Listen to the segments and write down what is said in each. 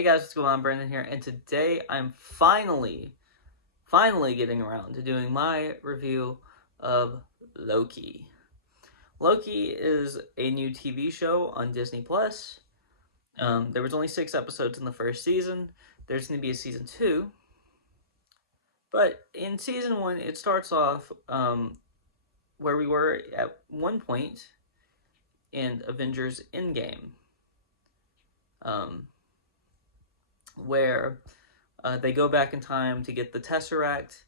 Hey guys, what's going on? Brandon here, and today I'm finally getting around to doing my review of Loki. Loki is a new TV show on Disney Plus. There was only 6 episodes in the first season. There's going to be a season 2, but in season 1, it starts off where we were at one point in Avengers Endgame, um, where they go back in time to get the Tesseract,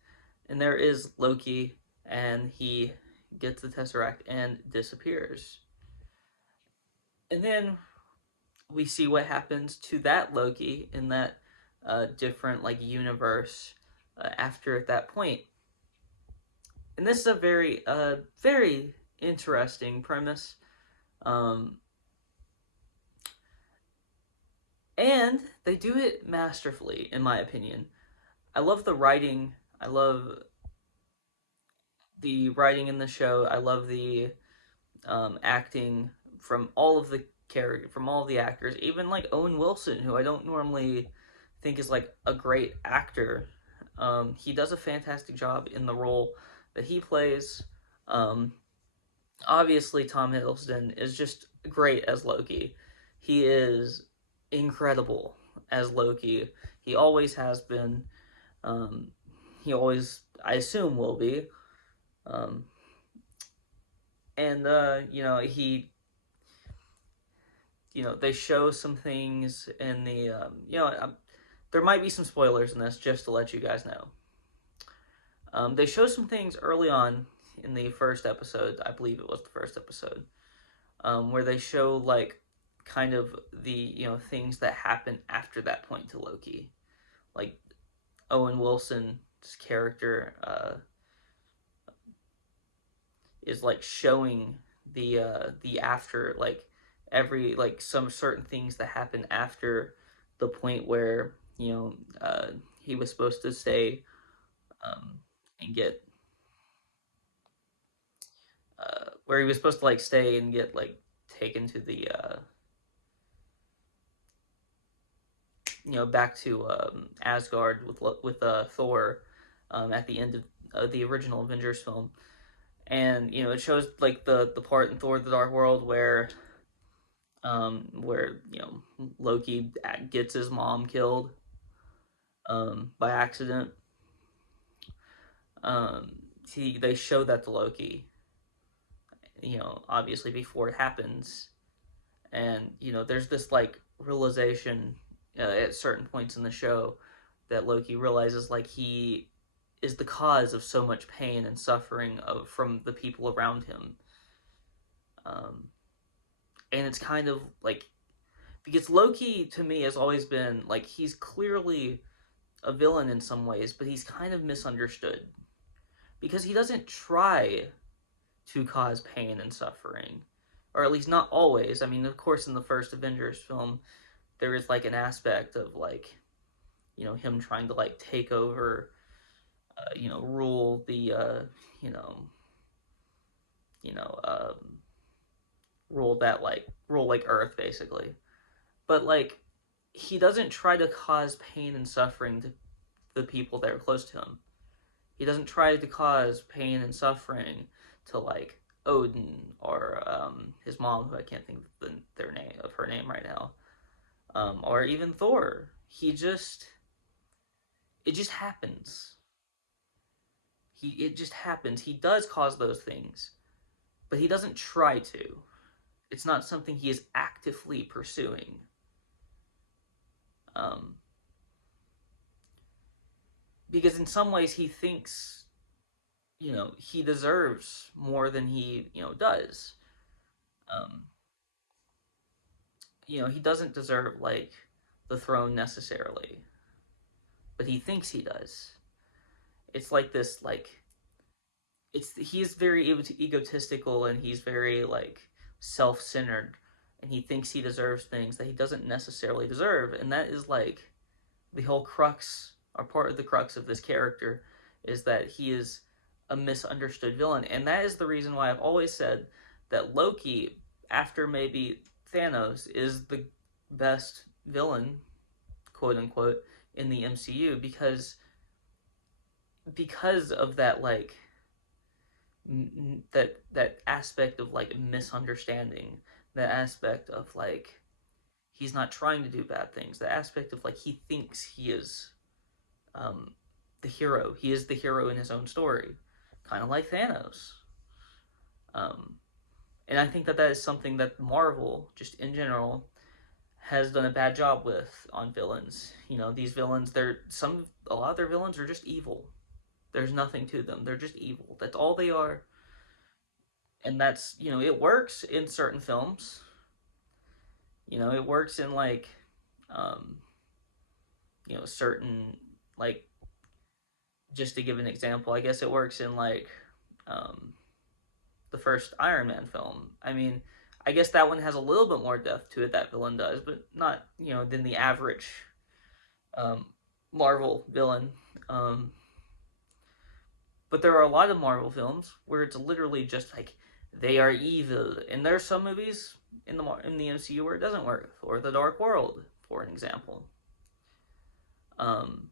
and there is Loki, and he gets the Tesseract and disappears. And then we see what happens to that Loki in that different universe after that point. And this is a very interesting premise. Um, and they do it masterfully, in my opinion. I love the writing. I love the writing in the show. I love the acting from all of the actors, even like Owen Wilson, who I don't normally think is like a great actor. He does a fantastic job in the role that he plays. Um, Obviously, Tom Hiddleston is just great as Loki. He is incredible as Loki. He always has been. Um, he always, I assume, will be. Um, and they show some things in the there might be some spoilers in this, just to let you guys know. They show some things early on in the first episode. I believe it was the first episode, where they show like kind of the things that happen after that point to Loki, like Owen Wilson's character is like showing the after, like every like some certain things that happen after the point where he was supposed to stay and get where he was supposed to like stay and get like taken to the back to Asgard with Thor at the end of the original Avengers film. And it shows like the part in Thor: The Dark World where Loki gets his mom killed by accident. They show that to Loki, obviously before it happens, and there's this like realization at certain points in the show that Loki realizes like he is the cause of so much pain and suffering from the people around him. And it's kind of like, because Loki to me has always been like, he's clearly a villain in some ways, but he's kind of misunderstood because he doesn't try to cause pain and suffering, or at least not always. I mean, of course, in the first Avengers film, there is like an aspect of like, him trying to like take over, rule the, rule like Earth basically. But like, he doesn't try to cause pain and suffering to the people that are close to him. He doesn't try to cause pain and suffering to like Odin or his mom, who I can't think of her name right now, or even Thor. It just happens. It just happens. He does cause those things, but he doesn't try to. It's not something he is actively pursuing. Because in some ways he thinks, he deserves more than he, does. Um, he doesn't deserve like the throne necessarily, but he thinks he does. It's like this, like he's very egotistical, and he's very like self-centered, and he thinks he deserves things that he doesn't necessarily deserve, and that is like the whole crux, or part of the crux of this character, is that he is a misunderstood villain. And that is the reason why I've always said that Loki, after maybe Thanos, is the best villain quote unquote, in the MCU because of that like that aspect of like misunderstanding, that aspect of like he's not trying to do bad things, the aspect of like he thinks he is um, the hero. He is the hero in his own story, kind of like Thanos. Um, and I think that that is something that Marvel, just in general, has done a bad job with on villains. You know, these villains, a lot of their villains are just evil. There's nothing to them. They're just evil. That's all they are. And that's, it works in certain films. It works in like um, certain like just to give an example, I guess it works in like um, the first Iron Man film. I mean, I guess that one has a little bit more depth to it, that villain does, but not than the average um, Marvel villain. Um, but there are a lot of Marvel films where it's literally just like they are evil, and there are some movies in the MCU where it doesn't work, or The Dark World, for an example. Um,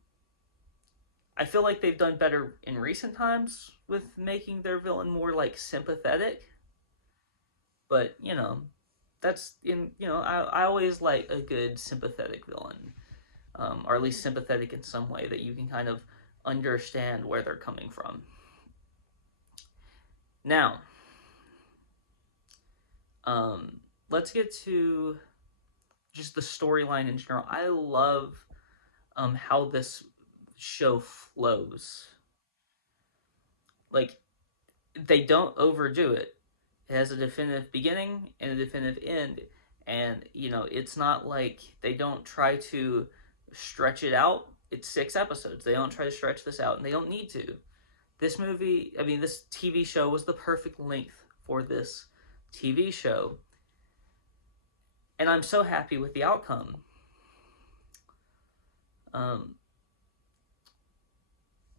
I feel like they've done better in recent times with making their villain more like sympathetic, but that's I always like a good sympathetic villain, or at least sympathetic in some way that you can kind of understand where they're coming from. Now, let's get to just the storyline in general. I love how this show flows. Like they don't overdo it. It has a definitive beginning and a definitive end, and it's not like they don't try to stretch it out. It's 6 episodes. They don't try to stretch this out, and they don't need to. This TV show was the perfect length for this TV show, and I'm so happy with the outcome. Um,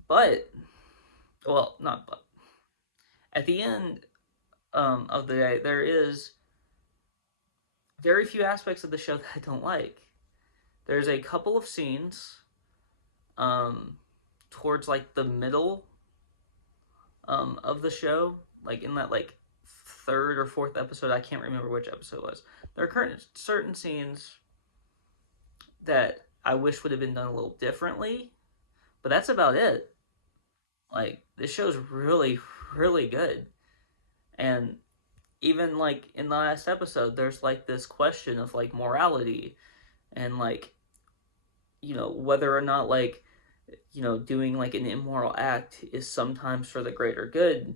but, well, not but. At the end of the day, there is very few aspects of the show that I don't like. There's a couple of scenes um, towards like the middle of the show, like in that like third or fourth episode. I can't remember which episode it was. There are certain scenes that I wish would have been done a little differently, but that's about it. Like this show's really, really good, and even like in the last episode, there's like this question of like morality and like whether or not like doing like an immoral act is sometimes for the greater good.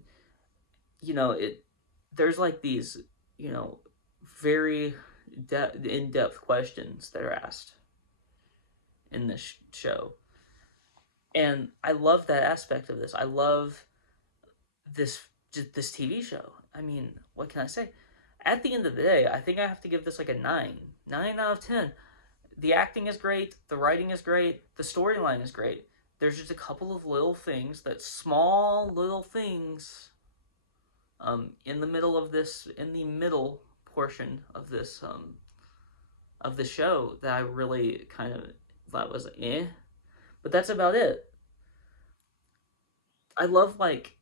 It there's like these very in-depth questions that are asked in this show, and I love that aspect of this. I love this this TV show. I mean, what can I say? At the end of the day, I think I have to give this like a 9 out of 10. The acting is great, the writing is great, the storyline is great. There's just a couple of little things, that small little things in the middle of this, in the middle portion of the show, that I really kind of thought was eh. But that's about it. I love like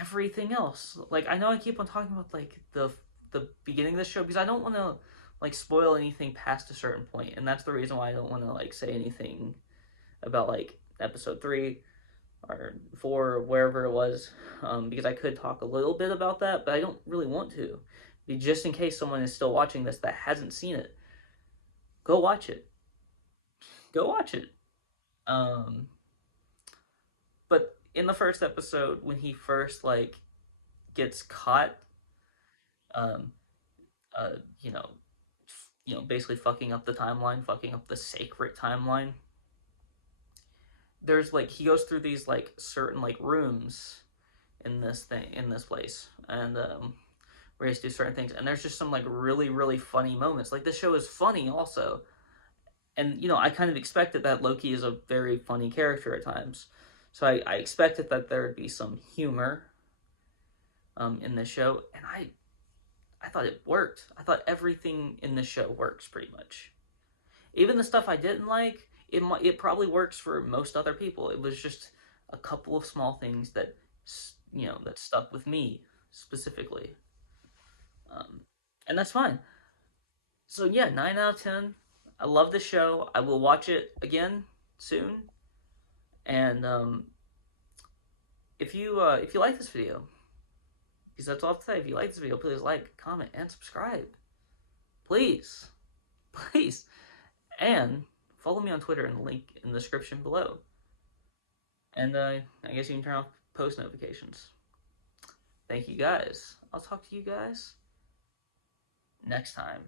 everything else. Like I know I keep on talking about like the beginning of the show because I don't want to like spoil anything past a certain point, and that's the reason why I don't want to like say anything about like episode 3 or 4 or wherever it was, because I could talk a little bit about that, but I don't really want to. Just in case someone is still watching this that hasn't seen it, go watch it. Go watch it. Um, but in the first episode, when he first like gets caught, um, uh, you know, basically fucking up the timeline, fucking up the sacred timeline. There's like he goes through these like certain like rooms in this place, and where he has to do certain things, and there's just some like really really funny moments. Like this show is funny also, and I kind of expected that Loki is a very funny character at times, so I expected that there would be some humor in this show, and I thought it worked. I thought everything in this show works pretty much. Even the stuff I didn't like, it probably works for most other people. It was just a couple of small things that that stuck with me specifically, um, and that's fine. So yeah, 9 out of 10. I love the show. I will watch it again soon. And if you like this video, because that's all I have to say. If you like this video, please like, comment, and subscribe. Please, please, and follow me on Twitter in the link in the description below. And I guess you can turn off post notifications. Thank you guys. I'll talk to you guys next time.